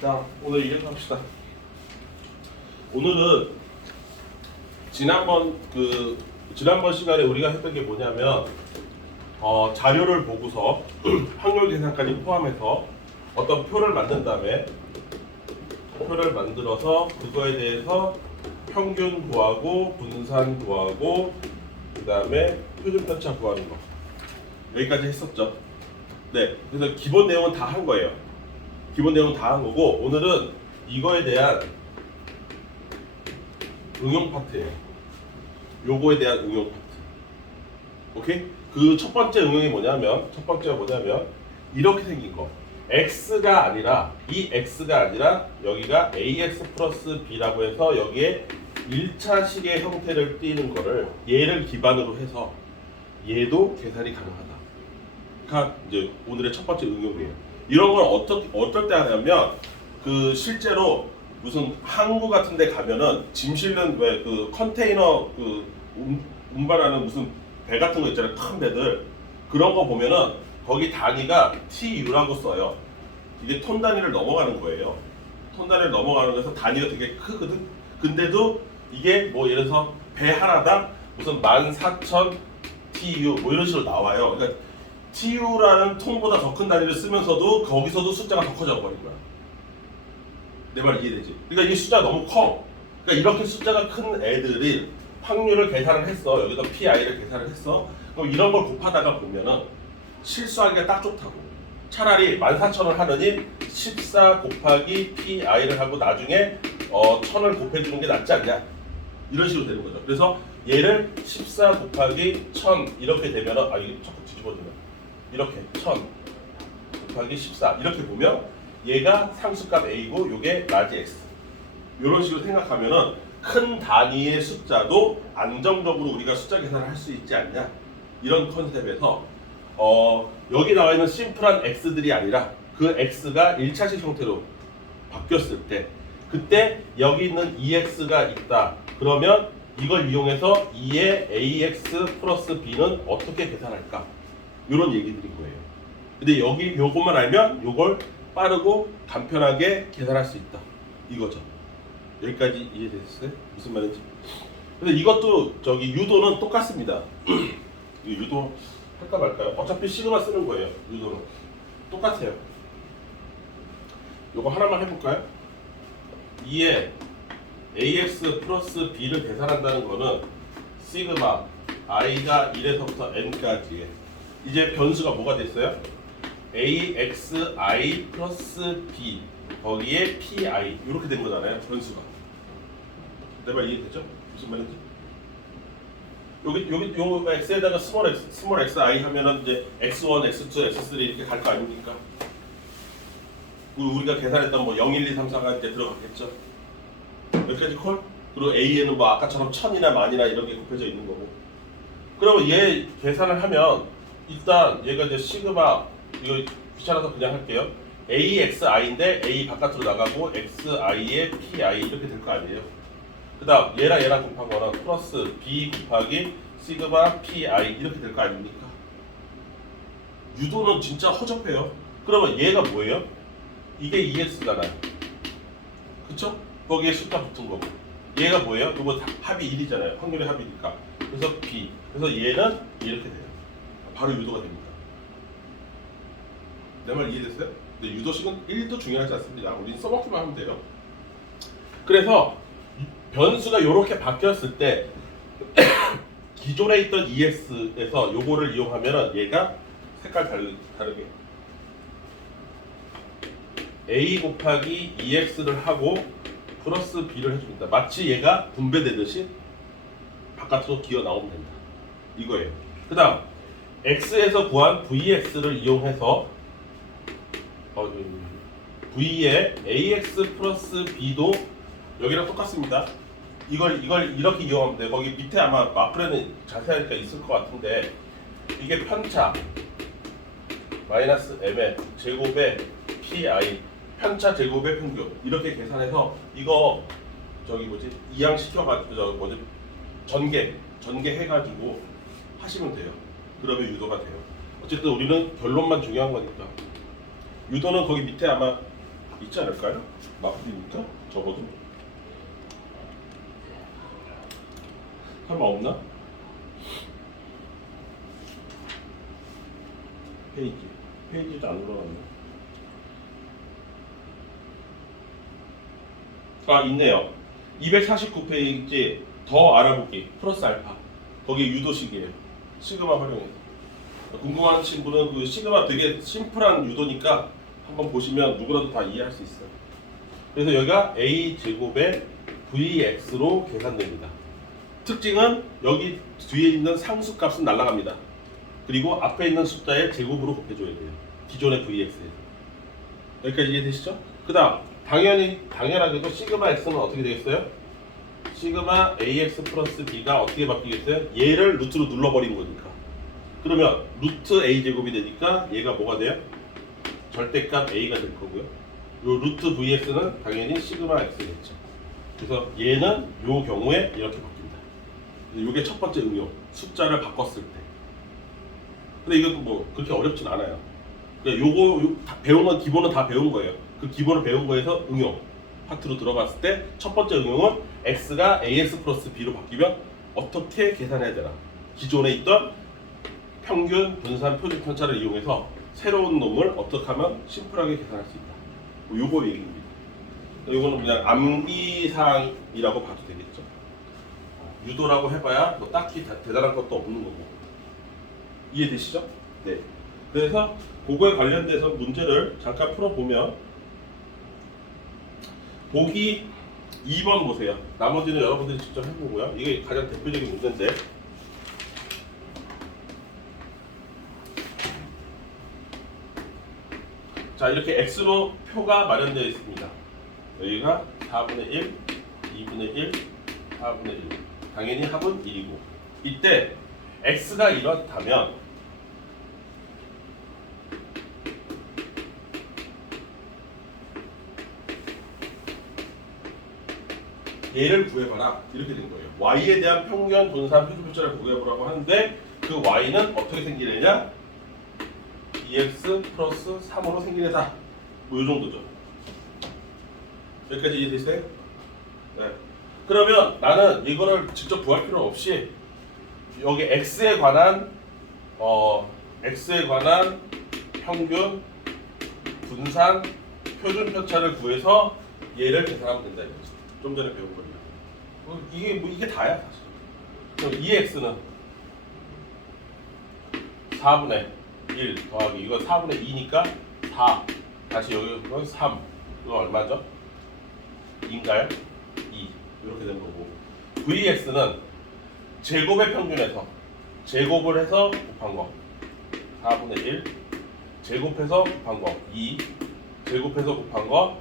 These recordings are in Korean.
자, 오늘 이렇게 합시다. 오늘은 지난번 시간에 우리가 했던 게 뭐냐면 자료를 보고서 확률 계산까지 포함해서 어떤 표를 만든 다음에 표를 만들어서 그거에 대해서 평균 구하고 분산 구하고 그 다음에 표준 편차 구하는 거 여기까지 했었죠. 네, 그래서 기본 내용은 다 한 거예요. 기본 내용은 다 한 거고 오늘은 이거에 대한 응용 파트예요. 요거에 대한 응용 파트. 오케이? 그 첫 번째 응용이 뭐냐면 이렇게 생긴 거. x가 아니라 이 x가 아니라 여기가 ax 플러스 b라고 해서 여기에 1차식의 형태를 띄는 거를 얘를 기반으로 해서 얘도 계산이 가능하다. 이제 오늘의 첫 번째 응용이에요. 이런 걸 어떨 때 하냐면 그 실제로 무슨 항구 같은 데 가면은 짐 실는 왜 그 컨테이너 그 운반하는 무슨 배 같은 거 있잖아요. 큰 배들. 그런 거 보면은 거기 단위가 TU라고 써요. 이게 톤 단위를 넘어가는 거예요. 톤 단위를 넘어가는 거에서 단위가 되게 크거든. 근데도 이게 뭐 예를 들어서 배 하나당 무슨 14,000 TU 뭐 이런 식으로 나와요. 그러니까 TU라는 톤보다 더 큰 단위를 쓰면서도 거기서도 숫자가 더 커져 버린 거야. 내 말 이해되지? 그러니까 이 숫자가 너무 커. 그러니까 이렇게 숫자가 큰 애들이 확률을 계산을 했어. 여기다 PI를 계산을 했어. 그럼 이런 걸 곱하다가 보면은 실수하기가 딱 좋다고. 차라리 14,000을 하느니 14 곱하기 PI를 하고 나중에 1000을 곱해주는 게 낫지 않냐. 이런 식으로 되는 거죠. 그래서 얘를 14 곱하기 1000 이렇게 되면은 이게 자꾸 뒤집어지네. 이렇게 1000 곱하기 14 이렇게 보면 얘가 상수값 A고 요게 라지 X 이런 식으로 생각하면은 큰 단위의 숫자도 안정적으로 우리가 숫자 계산을 할 수 있지 않냐 이런 컨셉에서 여기 나와 있는 심플한 X들이 아니라 그 X가 1차식 형태로 바뀌었을 때 그때 여기 있는 EX가 있다 그러면 이걸 이용해서 2의 AX 플러스 B는 어떻게 계산할까 이런 얘기들인 거예요. 근데 여기 요것만 알면 요걸 빠르고 간편하게 계산할 수 있다 이거죠. 여기까지 이해됐어요? 무슨 말인지. 근데 이것도 유도는 똑같습니다. 유도 할까 말까요? 어차피 시그마 쓰는 거예요. 유도는 똑같아요. 요거 하나만 해볼까요? 2에 AX 플러스 B를 계산한다는 거는 시그마 i가 1에서부터 n까지 이제 변수가 뭐가 됐어요? AXI 플러스 B 거기에 PI 이렇게 된 거잖아요. 변수가. 내 말 이해되죠? 무슨 말인지? 여기 요 X에다가 스몰 xi 하면은 이제 X1, X2, X3 이렇게 갈 거 아닙니까? 우리가 계산했던 뭐 0, 1, 2, 3, 4가 이제 들어갔겠죠. 여기까지 콜? 그리고 A에는 뭐 아까처럼 1000이나 만이나 이런 게 곱해져 있는 거고. 그러면 얘 계산을 하면 일단 얘가 이제 시그마 이거 귀찮아서 그냥 할게요. AXI인데 A 바깥으로 나가고 XI에 PI 이렇게 될 거 아니에요. 그 다음 얘랑 곱한 거는 플러스 B 곱하기 시그마 PI 이렇게 될 거 아닙니까? 유도는 진짜 허접해요. 그러면 얘가 뭐예요? 이게 EX잖아요. 그쵸? 거기에 숫자 붙은 거고 얘가 뭐예요? 이거 합이 1이잖아요. 확률의 합이니까. 그래서 B. 그래서 얘는 이렇게 돼요. 바로 유도가 됩니다. 내 말 이해됐어요? 근데 유도식은 1도 중요하지 않습니다. 우린 써먹기만 하면 돼요. 그래서 변수가 이렇게 바뀌었을 때 기존에 있던 EX에서 요거를 이용하면 얘가 색깔 다르게 A 곱하기 EX를 하고 플러스 B를 해줍니다. 마치 얘가 분배되듯이 바깥으로 기어 나오면 된다. 이거예요. 그 다음 X에서 구한 VX를 이용해서 V에 AX 플러스 B도 여기랑 똑같습니다. 이걸 이렇게 이용하면 돼요. 거기 밑에 아마 마크에는 자세하니까 있을 것 같은데 이게 편차 마이너스 M의 제곱의 PI 편차 제곱의 평균 이렇게 계산해서 이거 이항 시켜가지고 전개 해가지고 하시면 돼요. 그러면 유도가 돼요. 어쨌든 우리는 결론만 중요한 거니까. 유도는 거기 밑에 아마 있지 않을까요? 마플이니까 적어도 설마 없나? 페이지도 안 올라갔네. 아 있네요. 249페이지 더 알아보기 플러스 알파 거기에 유도식이에요. 시그마 활용해서 궁금한 친구는 그 시그마 되게 심플한 유도니까 한번 보시면 누구라도 다 이해할 수 있어요. 그래서 여기가 a 제곱의 vx로 계산됩니다. 특징은 여기 뒤에 있는 상수값은 날아갑니다. 그리고 앞에 있는 숫자의 제곱으로 곱해줘야 돼요. 기존의 vx에서. 여기까지 이해되시죠? 그 다음 당연하게도 시그마 x는 어떻게 되겠어요? 시그마 ax 플러스 b가 어떻게 바뀌겠어요? 얘를 루트로 눌러버린 거니까. 그러면 루트 a 제곱이 되니까 얘가 뭐가 돼요? 절대값 a가 될 거고요. 요 루트 vx는 당연히 시그마 x겠죠. 그래서 얘는 요 경우에 이렇게 바뀝니다. 이게 첫 번째 응용. 숫자를 바꿨을 때. 근데 이것도 뭐 그렇게 어렵진 않아요. 그러니까 요거 다 배운 건 기본은 다 배운 거예요. 그 기본을 배운 거에서 응용 파트로 들어갔을 때 첫 번째 응용은 x가 ax 플러스 b로 바뀌면 어떻게 계산해야 되나. 기존에 있던 평균, 분산, 표준 편차를 이용해서 새로운 놈을 어떻게 하면 심플하게 계산할 수 있다. 뭐 요거 얘기입니다. 요거는 그냥 암기사항이라고 봐도 되겠죠. 유도라고 해봐야 뭐 딱히 대단한 것도 없는 거고. 이해되시죠? 네. 그래서 그거에 관련돼서 문제를 잠깐 풀어보면 보기 2번 보세요. 나머지는 여러분들이 직접 해보고요. 이게 가장 대표적인 문제인데 자 이렇게 x로 표가 마련되어 있습니다. 여기가 4분의 1, 2분의 1, 4분의 1 당연히 합은 1이고 이때 x가 이렇다면 얘를 구해봐라 이렇게 된 거예요. y에 대한 평균, 분산, 표준 편차를 구해보라고 하는데 그 y는 어떻게 생기느냐? 2x 플러스 3으로 생기느냐? 뭐 이 정도죠. 여기까지 이해되세요? 네. 그러면 나는 이거를 직접 구할 필요 없이 여기 x에 관한 평균, 분산, 표준 편차를 구해서 얘를 계산하면 된다 이거죠. 좀 전에 배운 거예요. 이게 다야 사실. 그럼 2x는 4분의 1 더하기 이거 4분의 2니까 4 다시 여기 3 이거 얼마죠? 2인가요? 2 이렇게 되는 거고 vx는 제곱의 평균에서 제곱을 해서 곱한 거 4분의 1 제곱해서 곱한 거 2 제곱해서 곱한 거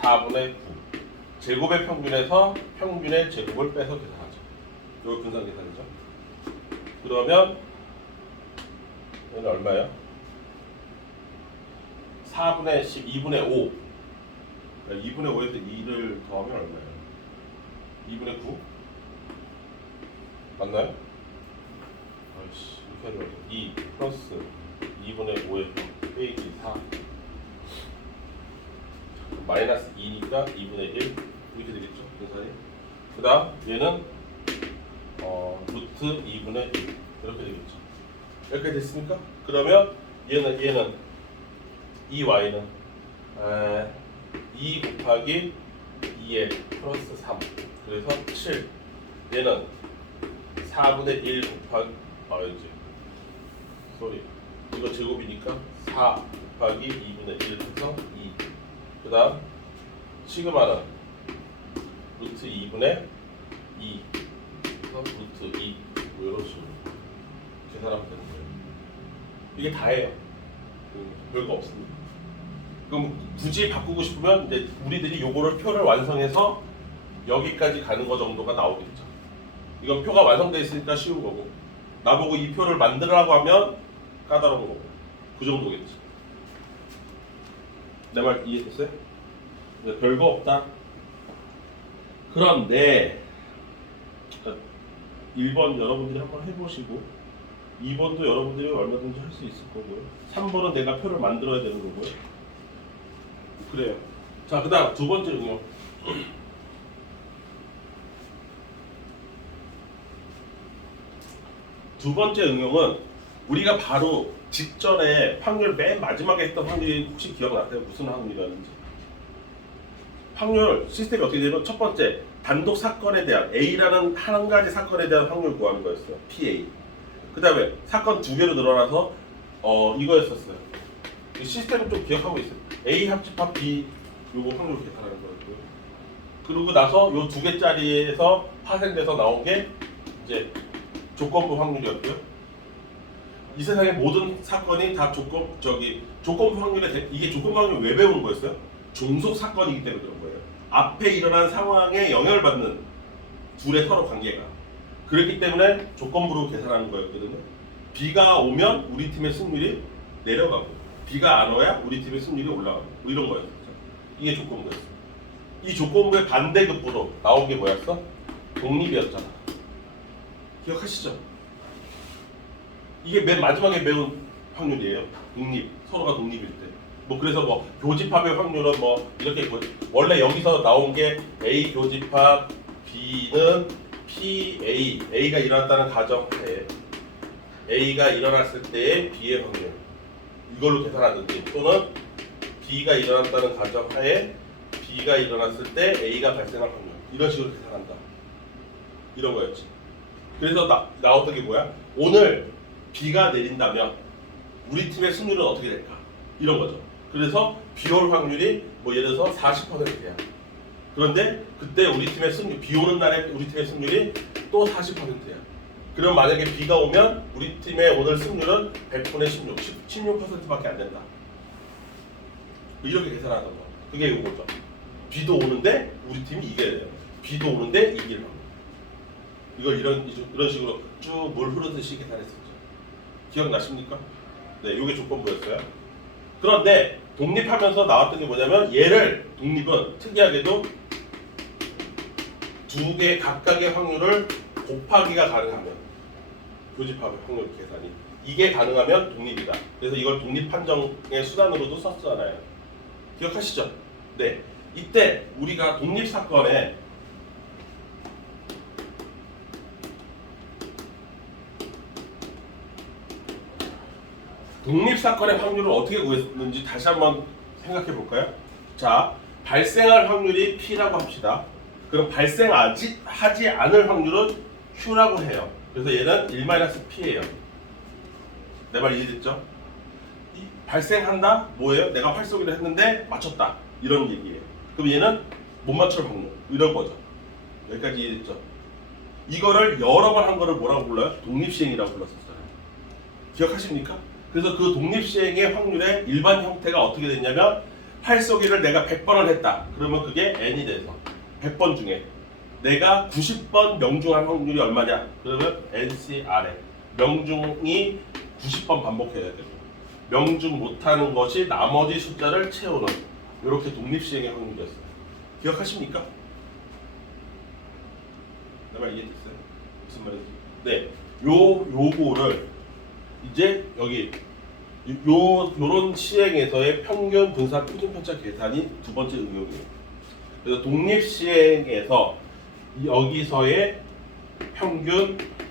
4분의 9 제곱의 평균에서 평균의 제곱을 빼서 계산하죠. 이거 분산 계산이죠. 그러면 얘는 얼마예요? 4분의 10, 2분의 5 2분의 5에서 2를 더하면 얼마예요? 2분의 9? 맞나요? 아이씨 이렇게 하면 2 플러스 2분의 5에서 빼기 4 마이너스 2니까 2분의 1 이렇게 되겠죠 계산이. 그 다음 얘는 루트 2분의 1 이렇게 되겠죠. 이렇게 됐습니까? 그러면 얘는 이 y는 2 곱하기 2에 플러스 3 그래서 7 얘는 4분의 1 곱하기 이거 제곱이니까 4 곱하기 2분의 1 해서 2 그 다음 시그마는 루트 2분의 2 그래서 루트 2 뭐 이런 식으로 계산하면 되는 거예요. 이게 다예요. 별거 없습니다. 그럼 굳이 바꾸고 싶으면 이제 우리들이 요거를 표를 완성해서 여기까지 가는 거 정도가 나오겠죠. 이건 표가 완성되어 있으니까 쉬운 거고 나보고 이 표를 만들라고 하면 까다로운 거고 그 정도겠지. 내 말 이해됐어요? 네, 별거 없다. 그런데 1번 여러분들이 한번 해보시고 2번도 여러분들이 얼마든지 할 수 있을 거고요. 3번은 내가 표를 만들어야 되는 거고요. 그래요. 자, 그다음 두 번째 응용. 두 번째 응용은 우리가 바로 직전에 확률 맨 마지막에 했던 확률이 혹시 기억나세요? 무슨 확률이었는지? 확률 시스템이 어떻게 되면 첫 번째 단독 사건에 대한 A라는 한 가지 사건에 대한 확률 구하는 거였어요. PA. 그 다음에 사건 두 개로 늘어나서 이거였었어요. 시스템을 좀 기억하고 있어요. A 합집합 B 요거 확률 계산하는 거였고요. 그러고 나서 요 두 개짜리에서 파생돼서 나온 게 이제 조건부 확률이었고요. 이 세상의 모든 사건이 다 조건부 확률에 이게 조건부 확률 왜 배우는 거였어요? 종속 사건이기 때문에 그런 거예요. 앞에 일어난 상황에 영향을 받는 둘의 서로 관계가 그렇기 때문에 조건부로 계산하는 거였거든요. B가 오면 우리 팀의 승률이 내려가고 B가 안 와야 우리 팀의 승률이 올라가고 뭐 이런 거였었죠. 이게 조건부였어. 이 조건부의 반대급부로 나온 게 뭐였어? 독립이었잖아. 기억하시죠? 이게 맨 마지막에 배운 확률이에요. 독립, 서로가 독립일 때. 뭐 그래서 뭐 교집합의 확률은 뭐 이렇게 원래 여기서 나온 게 A 교집합 B는 PA, A가 일어났다는 가정하에 A가 일어났을 때의 B의 확률 이걸로 계산하든지 또는 B가 일어났다는 가정하에 B가 일어났을 때 A가 발생할 확률 이런 식으로 계산한다. 이런 거였지. 그래서 나왔던 게 뭐야? 오늘 비가 내린다면 우리 팀의 승률은 어떻게 될까? 이런 거죠. 그래서 비 올 확률이 뭐 예를 들어서 40%야. 그런데 그때 우리 팀의 승률, 비 오는 날에 우리 팀의 승률이 또 40%야. 그럼 만약에 비가 오면 우리 팀의 오늘 승률은 100분의 16, 16%밖에 안 된다. 이렇게 계산하는 거. 그게 이거죠. 비도 오는데 우리 팀이 이겨야 돼요. 비도 오는데 이길 확률. 이걸 이런 식으로 쭉 물 흐르듯이 계산했었죠. 기억나십니까? 네, 이게 조건부였어요. 그런데 독립하면서 나왔던 게 뭐냐면 독립은 특이하게도 두 개 각각의 확률을 곱하기가 가능하면 교집합의 확률 계산이 이게 가능하면 독립이다. 그래서 이걸 독립 판정의 수단으로도 썼잖아요. 기억하시죠? 네, 이때 우리가 독립 사건에 독립사건의 확률을 어떻게 구했는지 다시 한번 생각해 볼까요? 자, 발생할 확률이 P라고 합시다. 그럼 발생하지 않을 확률은 Q라고 해요. 그래서 얘는 1-P예요. 내 말 이해됐죠? 발생한다? 뭐예요? 내가 활쏘기를 했는데 맞췄다. 이런 얘기예요. 그럼 얘는 못 맞출 확률. 이런 거죠. 여기까지 이해됐죠? 이거를 여러 번 한 거를 뭐라고 불러요? 독립시행이라고 불렀었잖아요. 기억하십니까? 그래서 그 독립시행의 확률의 일반 형태가 어떻게 됐냐면 활쏘기를 내가 100번을 했다. 그러면 그게 n이 돼서 100번 중에 내가 90번 명중할 확률이 얼마냐? 그러면 NCR에 명중이 90번 반복해야 되고 명중 못하는 것이 나머지 숫자를 채우는 이렇게 독립시행의 확률이었어요. 기억하십니까? 내 말 이해됐어요? 무슨 말인지? 네, 요거를 이제 여기 요런 시행에서의 평균 분산 표준 편차 계산이 두 번째 응용이에요. 그래서 독립 시행에서 여기서의 평균